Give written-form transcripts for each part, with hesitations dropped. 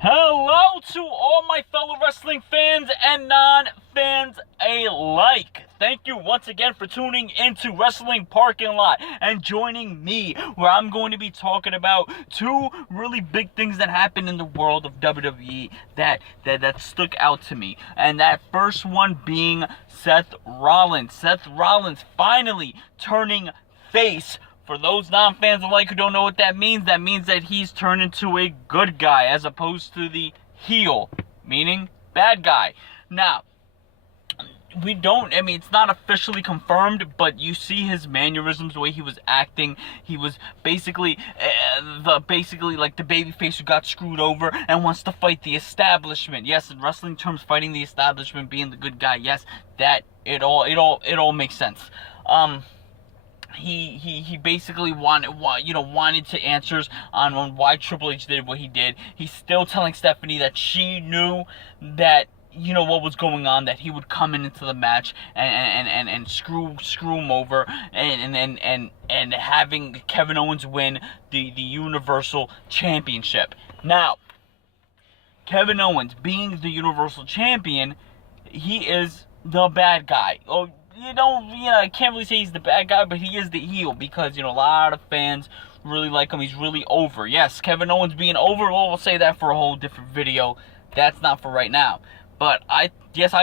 Hello to all my fellow wrestling fans and non-fans alike. Thank you once again for tuning into Wrestling Parking Lot and joining me, where I'm going to be talking about two really big things that happened in the world of WWE that stuck out to me. And that first one being Seth Rollins. Seth Rollins finally turning face. For those non-fans alike who don't know what that means that he's turned into a good guy as opposed to the heel, meaning bad guy. Now, it's not officially confirmed, but you see his mannerisms, the way he was acting. He was basically like the babyface who got screwed over and wants to fight the establishment. Yes, in wrestling terms, fighting the establishment, being the good guy. Yes, that it all makes sense. He basically wanted to answers on why Triple H did what he did. He's still telling Stephanie that she knew that what was going on, that he would come into the match and screw him over and having Kevin Owens win the Universal Championship. Now, Kevin Owens being the Universal Champion, he is the bad guy. I can't really say he's the bad guy, but he is the heel because, a lot of fans really like him. He's really over. Yes, Kevin Owens being over, well, we'll say that for a whole different video. That's not for right now. But I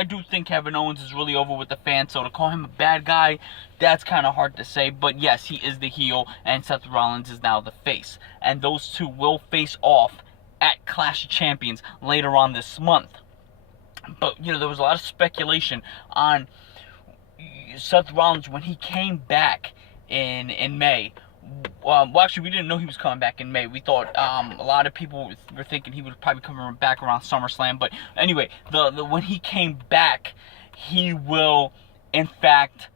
do think Kevin Owens is really over with the fans, so to call him a bad guy, that's kind of hard to say. But yes, he is the heel, and Seth Rollins is now the face. And those two will face off at Clash of Champions later on this month. But, there was a lot of speculation on Seth Rollins when he came back in May. Well, actually, we didn't know he was coming back in May. We thought a lot of people were thinking he would probably come back around SummerSlam. But anyway, when he came back, he will in fact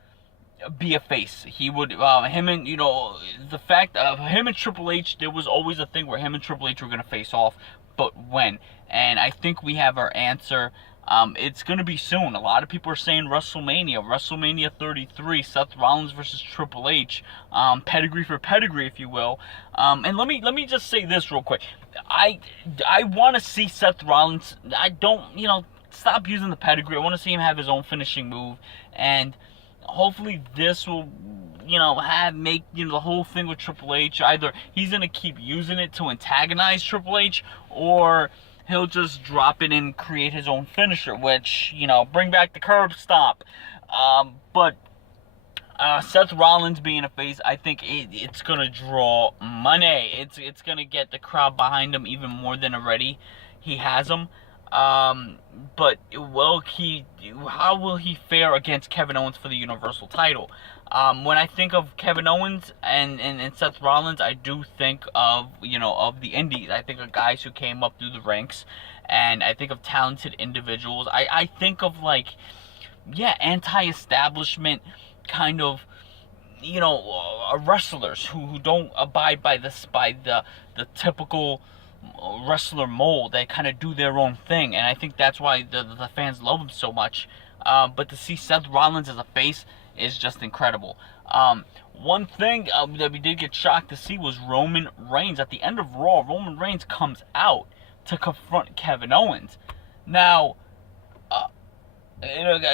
be a face. He would the fact of him and Triple H, there was always a thing where him and Triple H were going to face off, but when? And I think we have our answer. It's going to be soon. A lot of people are saying WrestleMania 33, Seth Rollins versus Triple H, pedigree for pedigree, if you will. And let me just say this real quick. I want to see Seth Rollins. I don't, stop using the pedigree. I want to see him have his own finishing move, and hopefully this will, make the whole thing with Triple H. Either he's going to keep using it to antagonize Triple H, or he'll just drop it and create his own finisher, which, bring back the curb stomp. But Seth Rollins being a face, I think it's going to draw money. It's going to get the crowd behind him even more than already he has them. But how will he fare against Kevin Owens for the Universal title? When I think of Kevin Owens and Seth Rollins, I do think of the indies. I think of guys who came up through the ranks, and I think of talented individuals. I think of anti-establishment kind of wrestlers who don't abide by the typical wrestler mold. They kind of do their own thing, and I think that's why the fans love him so much. But to see Seth Rollins as a face is just incredible. One thing that we did get shocked to see was Roman Reigns. At the end of Raw, Roman Reigns comes out to confront Kevin Owens. Now,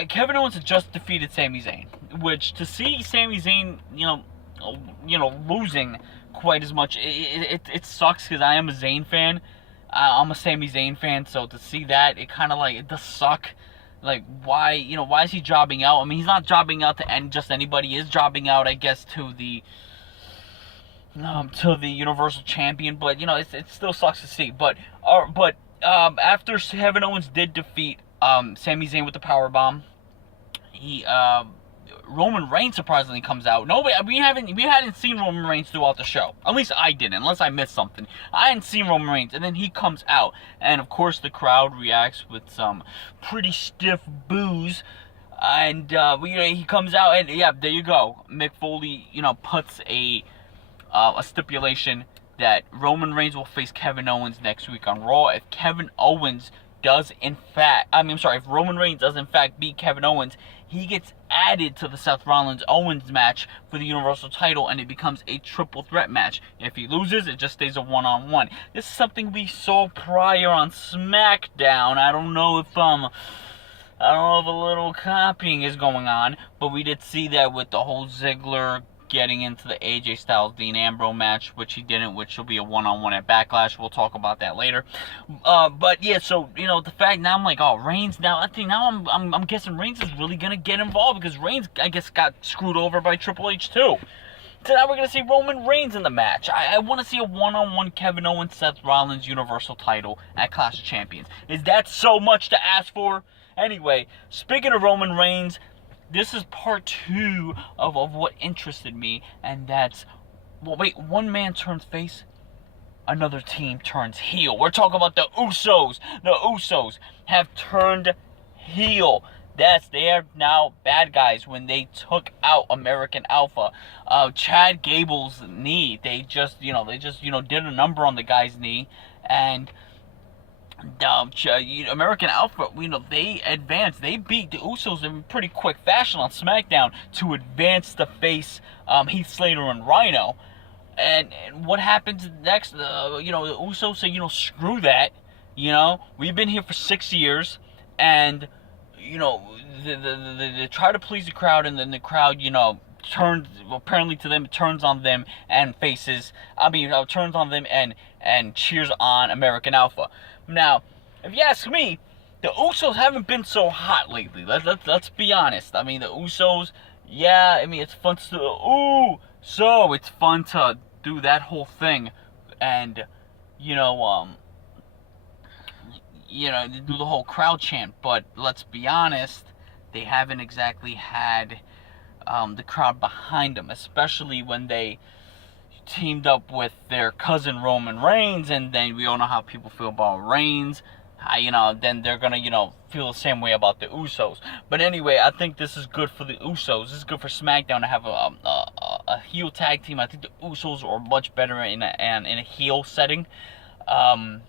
Kevin Owens had just defeated Sami Zayn, which to see Sami Zayn, losing quite as much, it sucks because I am a Zayn fan. I'm a Sami Zayn fan, so to see that, it kind of it does suck. Why is he jobbing out? I mean, he's not jobbing out to just anybody. He is jobbing out, I guess, to the Universal Champion. But it still sucks to see. But after Kevin Owens did defeat Sami Zayn with the powerbomb, Roman Reigns surprisingly comes out. We hadn't seen Roman Reigns throughout the show. At least I didn't, unless I missed something. I hadn't seen Roman Reigns, and then he comes out, and of course the crowd reacts with some pretty stiff boos. And he comes out, and yeah, there you go. Mick Foley, puts a stipulation that Roman Reigns will face Kevin Owens next week on Raw. If Kevin Owens if Roman Reigns does in fact beat Kevin Owens, he gets added to the Seth Rollins-Owens match for the Universal title, and it becomes a triple threat match. If he loses, it just stays a one-on-one. This is something we saw prior on SmackDown. I don't know if a little copying is going on, but we did see that with the whole Ziggler getting into the AJ Styles Dean Ambrose match, which he didn't, which will be a one-on-one at Backlash. We'll talk about that later. But yeah, so the fact now I'm like, oh, Reigns. Now I think I'm guessing Reigns is really gonna get involved, because Reigns, I guess, got screwed over by Triple H too. So now we're gonna see Roman Reigns in the match. I want to see a one-on-one Kevin Owens Seth Rollins Universal title at Clash of Champions. Is that so much to ask for? Anyway, speaking of Roman Reigns, this is part 2 of what interested me, and that's, one man turns face, another team turns heel. We're talking about the Usos. The Usos have turned heel. They are now bad guys when they took out American Alpha. Chad Gable's knee, they just did a number on the guy's knee, and American Alpha, they advanced. They beat the Usos in pretty quick fashion on SmackDown to advance the face, Heath Slater and Rhino. And what happens next? The Usos say, screw that. We've been here for 6 years, and they try to please the crowd, and then the crowd, turns on them and turns on them and cheers on American Alpha. Now, if you ask me, the Usos haven't been so hot lately. Let's be honest. The Usos, it's fun to it's fun to do that whole thing, and do the whole crowd chant. But let's be honest, they haven't exactly had the crowd behind them, especially when they teamed up with their cousin Roman Reigns, and then we all know how people feel about Reigns. Then they're gonna, feel the same way about the Usos. But anyway, I think this is good for the Usos. This is good for SmackDown to have a heel tag team. I think the Usos are much better in a heel setting. When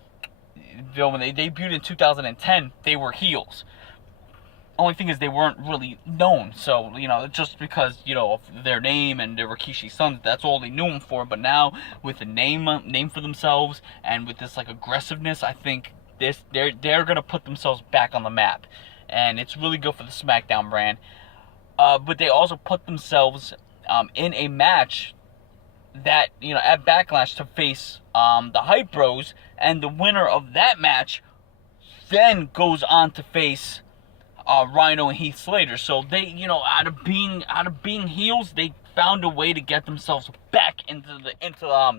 they debuted in 2010, they were heels. Only thing is, they weren't really known, so, just because, of their name and their Rikishi's sons, that's all they knew them for. But now, with a name for themselves, and with this, aggressiveness, I think they're gonna put themselves back on the map. And it's really good for the SmackDown brand. But they also put themselves in a match that, at Backlash, to face the Hype Bros, and the winner of that match then goes on to face Rhino and Heath Slater. So they, out of being heels, they found a way to get themselves back into the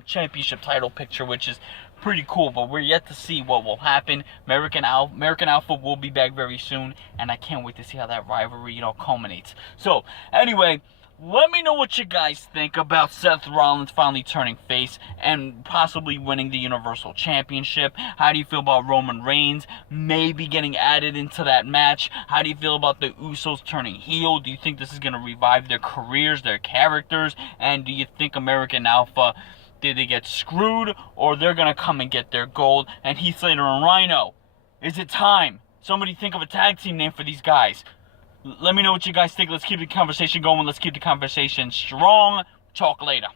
championship title picture, which is pretty cool. But we're yet to see what will happen. American Alpha will be back very soon, and I can't wait to see how that rivalry, culminates. So anyway, let me know what you guys think about Seth Rollins finally turning face and possibly winning the Universal Championship. How do you feel about Roman Reigns maybe getting added into that match? How do you feel about the Usos turning heel? Do you think this is going to revive their careers, their characters? And do you think American Alpha, did they get screwed, or they're going to come and get their gold? And Heath Slater and Rhino, is it time? Somebody think of a tag team name for these guys. Let me know what you guys think. Let's keep the conversation going. Let's keep the conversation strong. Talk later.